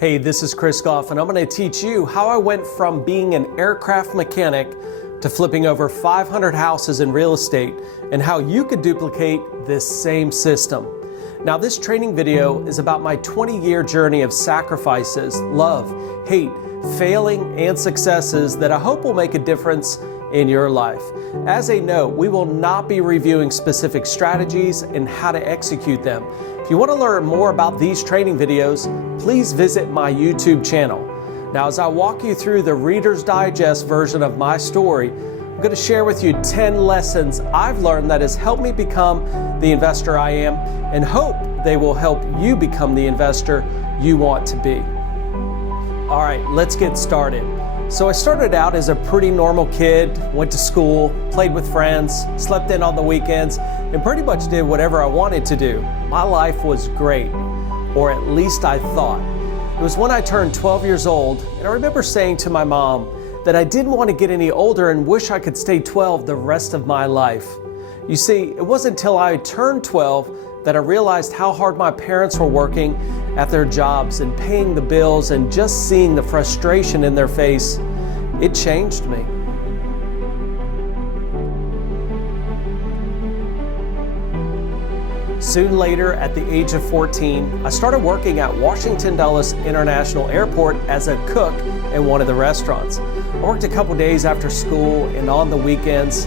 Hey, this is Chris Goff, and I'm going to teach you how I went from being an aircraft mechanic to flipping over 500 houses in real estate, and how you could duplicate this same system. Now, this training video is about my 20-year journey of sacrifices, love, hate, failing, and successes that I hope will make a difference in your life. As a note, we will not be reviewing specific strategies and how to execute them. If you want to learn more about these training videos, please visit my YouTube channel. Now, as I walk you through the Reader's Digest version of my story, I'm going to share with you 10 lessons I've learned that has helped me become the investor I am, and hope they will help you become the investor you want to be. All right, let's get started. So I started out as a pretty normal kid, went to school, played with friends, slept in on the weekends, and pretty much did whatever I wanted to do. My life was great, or at least I thought. It was when I turned 12 years old, and I remember saying to my mom that I didn't want to get any older and wish I could stay 12 the rest of my life. You see, it wasn't until I turned 12 that I realized how hard my parents were working at their jobs and paying the bills, and just seeing the frustration in their face, it changed me. Soon later, at the age of 14, I started working at Washington Dulles International Airport as a cook in one of the restaurants. I worked a couple days after school and on the weekends,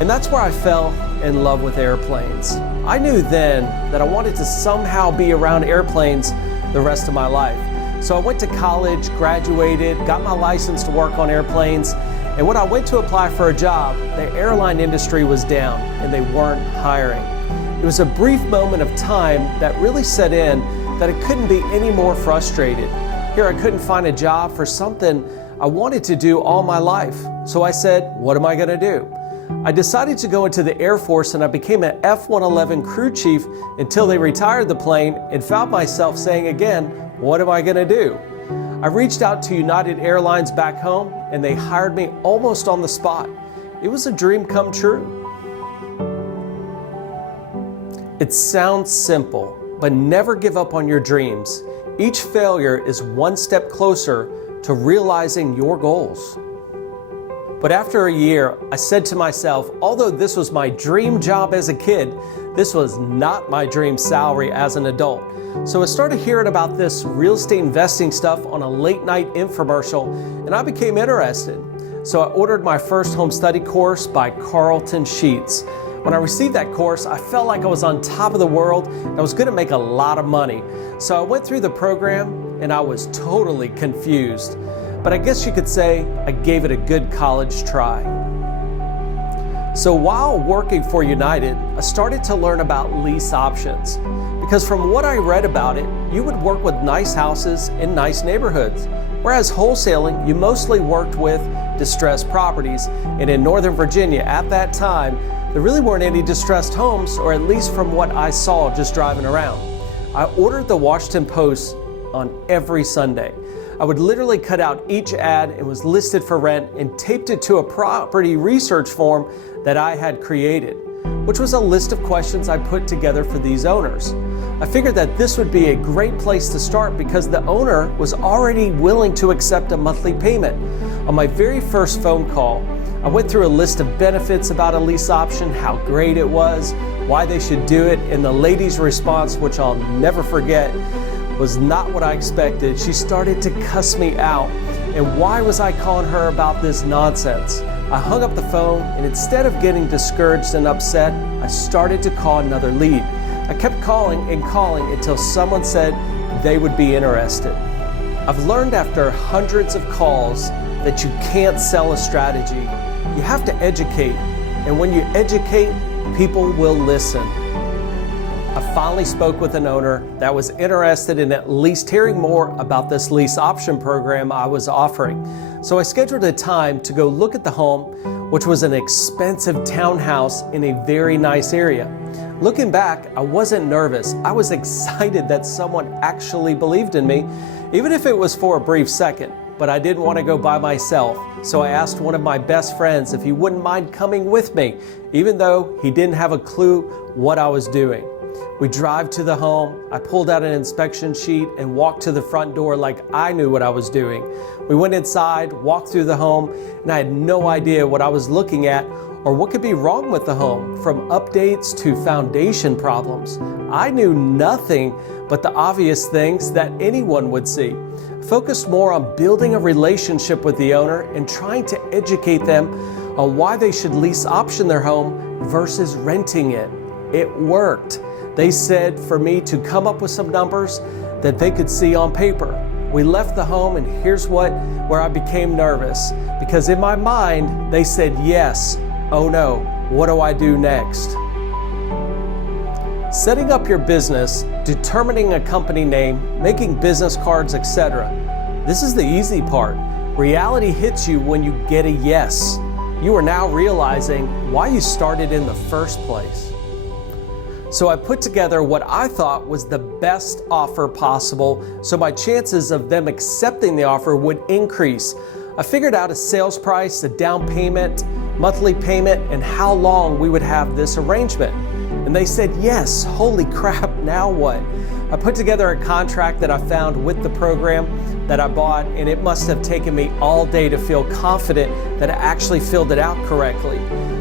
and that's where I fell in love with airplanes. I knew then that I wanted to somehow be around airplanes the rest of my life. So I went to college, graduated, got my license to work on airplanes, and when I went to apply for a job, the airline industry was down and they weren't hiring. It was a brief moment of time that really set in that I couldn't be any more frustrated. Here I couldn't find a job for something I wanted to do all my life. So I said, what am I going to do? I decided to go into the Air Force, and I became an F-111 crew chief until they retired the plane, and found myself saying again, what am I going to do? I reached out to United Airlines back home, and they hired me almost on the spot. It was a dream come true. It sounds simple, but never give up on your dreams. Each failure is one step closer to realizing your goals. But after a year, I said to myself, although this was my dream job as a kid, this was not my dream salary as an adult. So I started hearing about this real estate investing stuff on a late night infomercial, and I became interested. So I ordered my first home study course by Carlton Sheets. When I received that course, I felt like I was on top of the world and I was going to make a lot of money. So I went through the program and I was totally confused. But I guess you could say I gave it a good college try. So while working for United, I started to learn about lease options. Because from what I read about it, you would work with nice houses in nice neighborhoods. Whereas wholesaling, you mostly worked with distressed properties. And in Northern Virginia at that time, there really weren't any distressed homes, or at least from what I saw just driving around. I ordered the Washington Post on every Sunday. I would literally cut out each ad and was listed for rent and taped it to a property research form that I had created, which was a list of questions I put together for these owners. I figured that this would be a great place to start because the owner was already willing to accept a monthly payment. On my very first phone call, I went through a list of benefits about a lease option, how great it was, why they should do it, and the lady's response, which I'll never forget, was not what I expected. She started to cuss me out, and why was I calling her about this nonsense? I hung up the phone, and instead of getting discouraged and upset, I started to call another lead. I kept calling and calling until someone said they would be interested. I've learned after hundreds of calls that you can't sell a strategy. You have to educate, and when you educate, people will listen. I finally spoke with an owner that was interested in at least hearing more about this lease option program I was offering. So I scheduled a time to go look at the home, which was an expensive townhouse in a very nice area. Looking back, I wasn't nervous. I was excited that someone actually believed in me, even if it was for a brief second. But I didn't want to go by myself, so I asked one of my best friends if he wouldn't mind coming with me, even though he didn't have a clue what I was doing. We drive to the home. I pulled out an inspection sheet and walked to the front door like I knew what I was doing. We went inside, walked through the home, and I had no idea what I was looking at or what could be wrong with the home, from updates to foundation problems. I knew nothing but the obvious things that anyone would see. I focused more on building a relationship with the owner and trying to educate them on why they should lease option their home versus renting it. It worked. They said for me to come up with some numbers that they could see on paper. We left the home, and here's where I became nervous, because in my mind they said yes. Oh no, what do I do next? Setting up your business, determining a company name, making business cards, etc. This is the easy part. Reality hits you when you get a yes. You are now realizing why you started in the first place. So I put together what I thought was the best offer possible, so my chances of them accepting the offer would increase. I figured out a sales price, a down payment, monthly payment, and how long we would have this arrangement. And they said yes. Holy crap, now what? I put together a contract that I found with the program that I bought, and it must have taken me all day to feel confident that I actually filled it out correctly.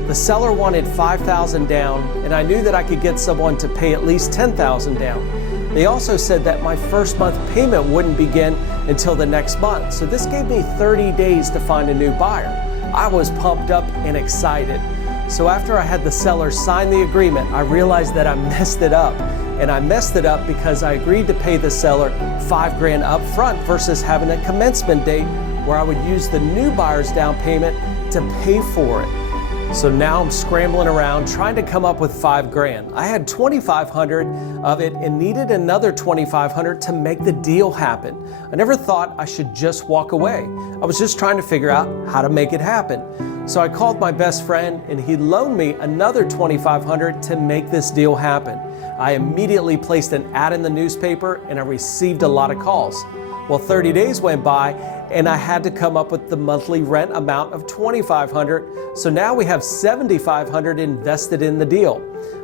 The seller wanted $5,000 down, and I knew that I could get someone to pay at least $10,000 down. They also said that my first month payment wouldn't begin until the next month, so this gave me 30 days to find a new buyer. I was pumped up and excited. So after I had the seller sign the agreement, I realized that I messed it up. And I messed it up because I agreed to pay the seller $5,000 up front versus having a commencement date where I would use the new buyer's down payment to pay for it. So now I'm scrambling around trying to come up with $5,000. I had $2,500 of it and needed another $2,500 to make the deal happen. I never thought I should just walk away. I was just trying to figure out how to make it happen. So I called my best friend, and he loaned me another $2,500 to make this deal happen. I immediately placed an ad in the newspaper, and I received a lot of calls. Well, 30 days went by, and I had to come up with the monthly rent amount of $2,500. So now we have $7,500 invested in the deal.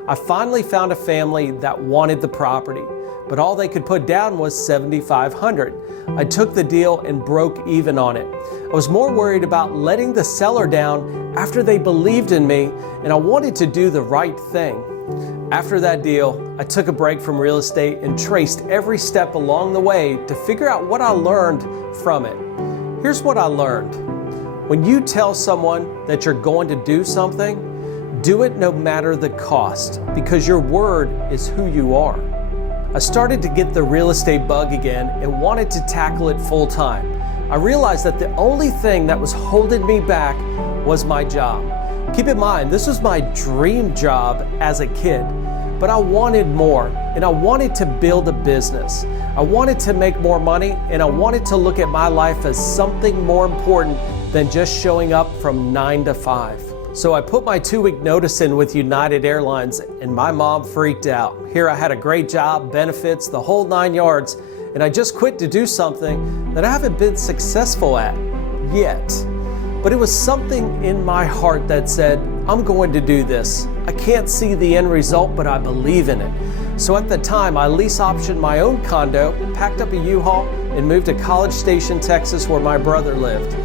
I finally found a family that wanted the property, but all they could put down was $7,500. I took the deal and broke even on it. I was more worried about letting the seller down after they believed in me, and I wanted to do the right thing. After that deal, I took a break from real estate and traced every step along the way to figure out what I learned from it. Here's what I learned. When you tell someone that you're going to do something, do it no matter the cost, because your word is who you are. I started to get the real estate bug again and wanted to tackle it full time. I realized that the only thing that was holding me back was my job. Keep in mind, this was my dream job as a kid, but I wanted more, and I wanted to build a business. I wanted to make more money, and I wanted to look at my life as something more important than just showing up from 9 to 5. So I put my 2-week notice in with United Airlines, and my mom freaked out. Here I had a great job, benefits, the whole 9 yards, and I just quit to do something that I haven't been successful at yet. But it was something in my heart that said, I'm going to do this. I can't see the end result, but I believe in it. So at the time, I lease optioned my own condo, packed up a U-Haul, and moved to College Station, Texas, where my brother lived.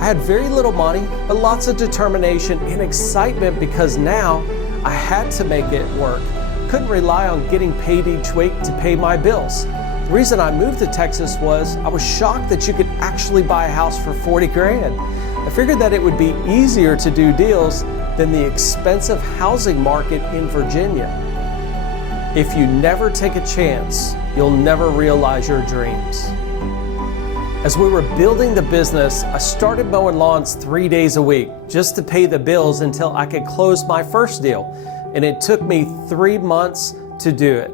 I had very little money, but lots of determination and excitement because now I had to make it work. Couldn't rely on getting paid each week to pay my bills. The reason I moved to Texas was I was shocked that you could actually buy a house for $40,000. I figured that it would be easier to do deals than the expensive housing market in Virginia. If you never take a chance, you'll never realize your dreams. As we were building the business, I started mowing lawns 3 days a week just to pay the bills until I could close my first deal. And it took me 3 months to do it.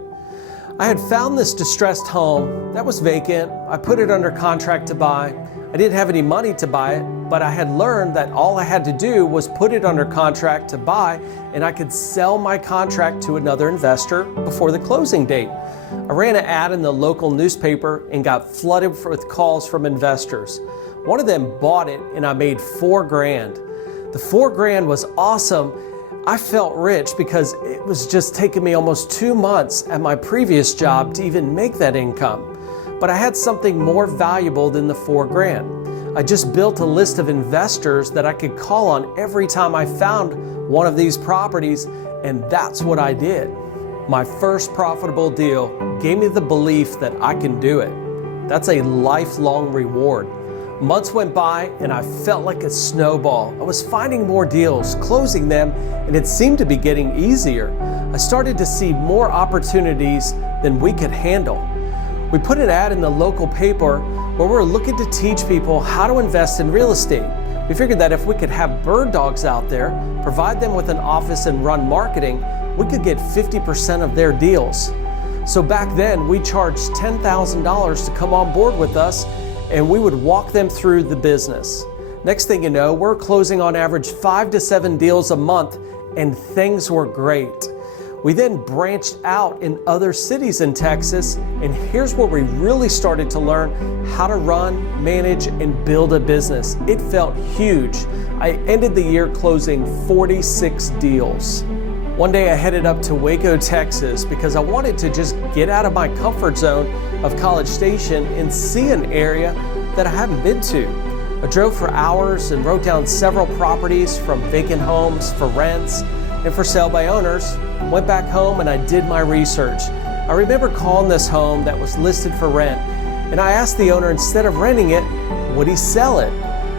I had found this distressed home that was vacant. I put it under contract to buy. I didn't have any money to buy it, but I had learned that all I had to do was put it under contract to buy, and I could sell my contract to another investor before the closing date. I ran an ad in the local newspaper and got flooded with calls from investors. One of them bought it, and I made $4,000. The $4,000 was awesome, I felt rich because it was just taking me almost 2 months at my previous job to even make that income. But I had something more valuable than the $4,000. I just built a list of investors that I could call on every time I found one of these properties, and that's what I did. My first profitable deal gave me the belief that I can do it. That's a lifelong reward. Months went by and I felt like a snowball. I was finding more deals, closing them, and it seemed to be getting easier. I started to see more opportunities than we could handle. We put an ad in the local paper where we're looking to teach people how to invest in real estate. We figured that if we could have bird dogs out there, provide them with an office and run marketing, we could get 50% of their deals. So back then we charged $10,000 to come on board with us, and we would walk them through the business. Next thing you know, we're closing on average 5 to 7 deals a month, and things were great. We then branched out in other cities in Texas, and here's where we really started to learn how to run, manage, and build a business. It felt huge. I ended the year closing 46 deals. One day I headed up to Waco, Texas, because I wanted to just get out of my comfort zone of College Station and see an area that I haven't been to. I drove for hours and wrote down several properties, from vacant homes for rents and for sale by owners. Went back home and I did my research. I remember calling this home that was listed for rent, and I asked the owner, instead of renting it, would he sell it?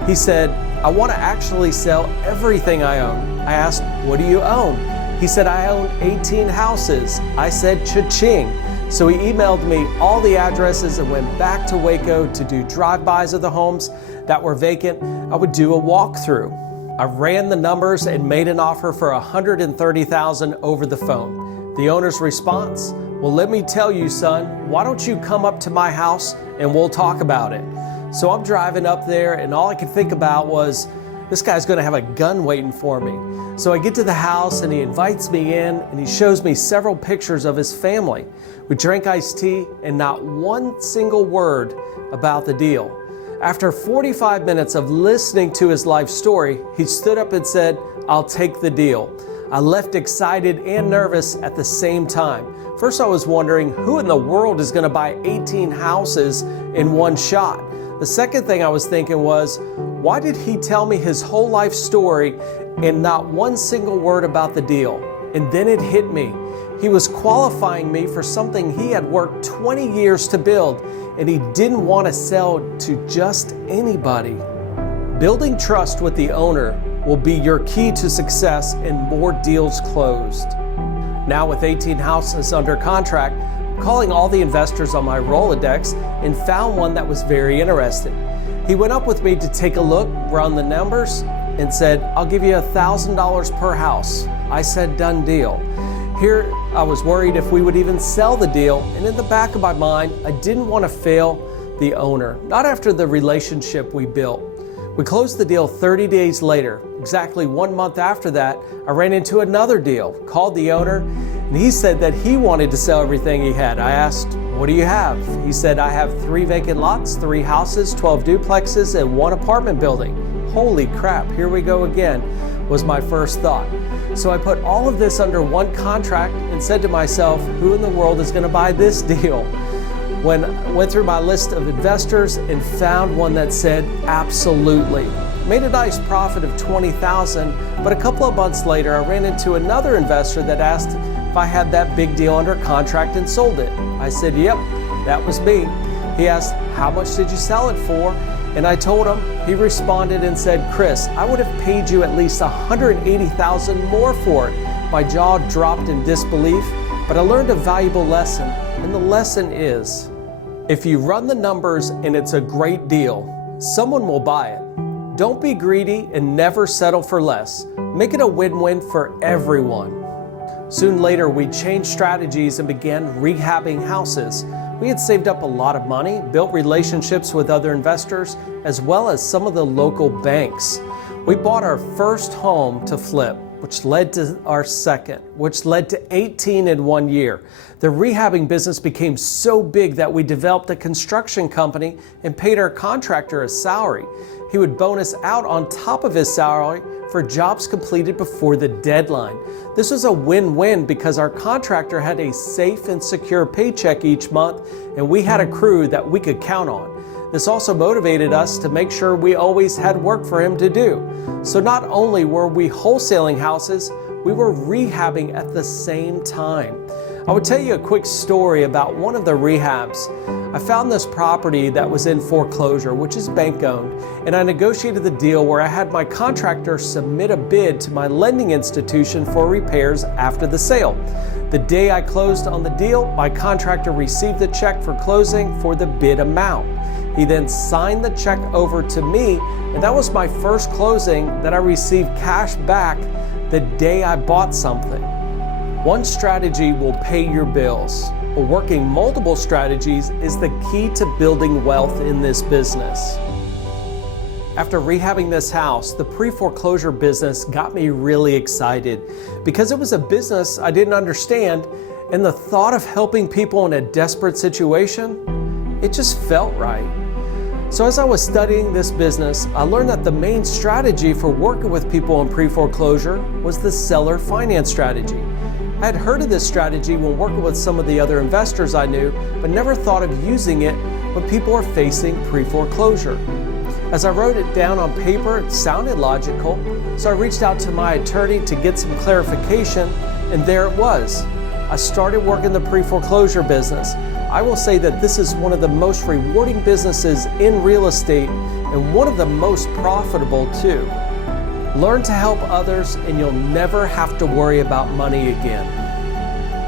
He said, I want to actually sell everything I own. I asked, what do you own? He said, I own 18 houses. I said, cha-ching. So he emailed me all the addresses and went back to Waco to do drive-bys of the homes that were vacant. I would do a walkthrough. I ran the numbers and made an offer for $130,000 over the phone. The owner's response, well, let me tell you, son, why don't you come up to my house and we'll talk about it? So I'm driving up there, and all I could think about was, this guy's gonna have a gun waiting for me. So I get to the house and he invites me in and he shows me several pictures of his family. We drank iced tea and not one single word about the deal. After 45 minutes of listening to his life story, he stood up and said, I'll take the deal. I left excited and nervous at the same time. First I was wondering, who in the world is gonna buy 18 houses in one shot? The second thing I was thinking was, why did he tell me his whole life story and not one single word about the deal? And then it hit me. He was qualifying me for something he had worked 20 years to build, and he didn't want to sell to just anybody. Building trust with the owner will be your key to success and more deals closed. Now with 18 houses under contract, I'm calling all the investors on my Rolodex and found one that was very interested. He went up with me to take a look, run the numbers, and said, I'll give you $1,000 per house. I said, done deal. Here, I was worried if we would even sell the deal, and in the back of my mind, I didn't want to fail the owner, not after the relationship we built. We closed the deal 30 days later. Exactly 1 month after that, I ran into another deal, called the owner, and he said that he wanted to sell everything he had. I asked, what do you have? He said, I have 3 vacant lots, 3 houses, 12 duplexes, and 1 apartment building. Holy crap, here we go again, was my first thought. So I put all of this under one contract and said to myself, who in the world is going to buy this deal? When I went through my list of investors and found one that said absolutely. Made a nice profit of $20,000, but a couple of months later I ran into another investor that asked if I had that big deal under contract and sold it. I said, yep, that was me. He asked, how much did you sell it for? And I told him. He responded and said, Chris, I would have paid you at least $180,000 more for it. My jaw dropped in disbelief, but I learned a valuable lesson, and the lesson is, if you run the numbers and it's a great deal, someone will buy it. Don't be greedy and never settle for less. Make it a win-win for everyone. Soon later, we changed strategies and began rehabbing houses. We had saved up a lot of money, built relationships with other investors, as well as some of the local banks. We bought our first home to flip, which led to our second, which led to 18 in 1 year. The rehabbing business became so big that we developed a construction company and paid our contractor a salary. he would bonus out on top of his salary for jobs completed before the deadline. This was a win-win because our contractor had a safe and secure paycheck each month, and we had a crew that we could count on. This also motivated us to make sure we always had work for him to do. So not only were we wholesaling houses, we were rehabbing at the same time. I would tell you a quick story about one of the rehabs. I found this property that was in foreclosure, which is bank owned, and I negotiated the deal where I had my contractor submit a bid to my lending institution for repairs after the sale. The day I closed on the deal, my contractor received the check for closing for the bid amount. He then signed the check over to me, and that was my first closing that I received cash back the day I bought something. One strategy will pay your bills, but working multiple strategies is the key to building wealth in this business. After rehabbing this house, the pre-foreclosure business got me really excited because it was a business I didn't understand, and the thought of helping people in a desperate situation, it just felt right. So as I was studying this business, I learned that the main strategy for working with people in pre-foreclosure was the seller finance strategy. I had heard of this strategy when working with some of the other investors I knew, but never thought of using it when people are facing pre-foreclosure. As I wrote it down on paper, it sounded logical, so I reached out to my attorney to get some clarification, and there it was. I started working the pre-foreclosure business. I will say that this is one of the most rewarding businesses in real estate and one of the most profitable too. Learn to help others and you'll never have to worry about money again.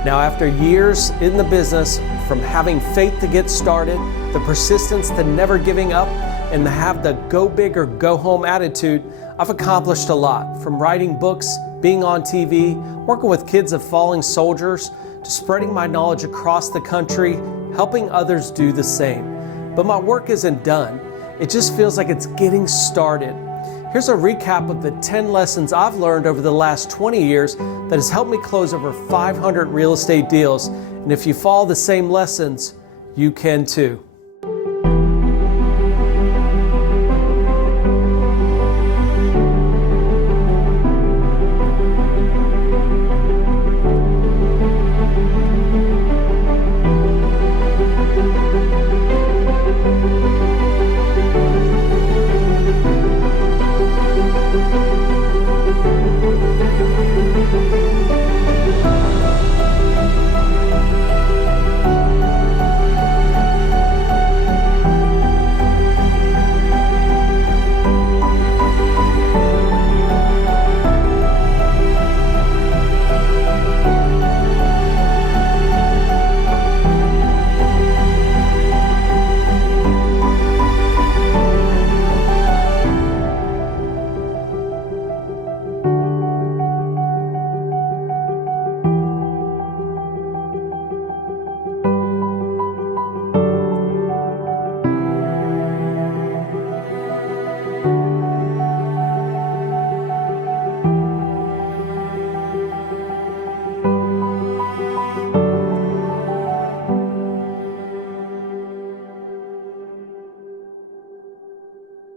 Now, after years in the business, from having faith to get started, the persistence to never giving up, and to have the go big or go home attitude, I've accomplished a lot, from writing books, being on TV, working with kids of falling soldiers, to spreading my knowledge across the country, helping others do the same. But my work isn't done. It just feels like it's getting started. Here's a recap of the 10 lessons I've learned over the last 20 years that has helped me close over 500 real estate deals. And if you follow the same lessons, you can too.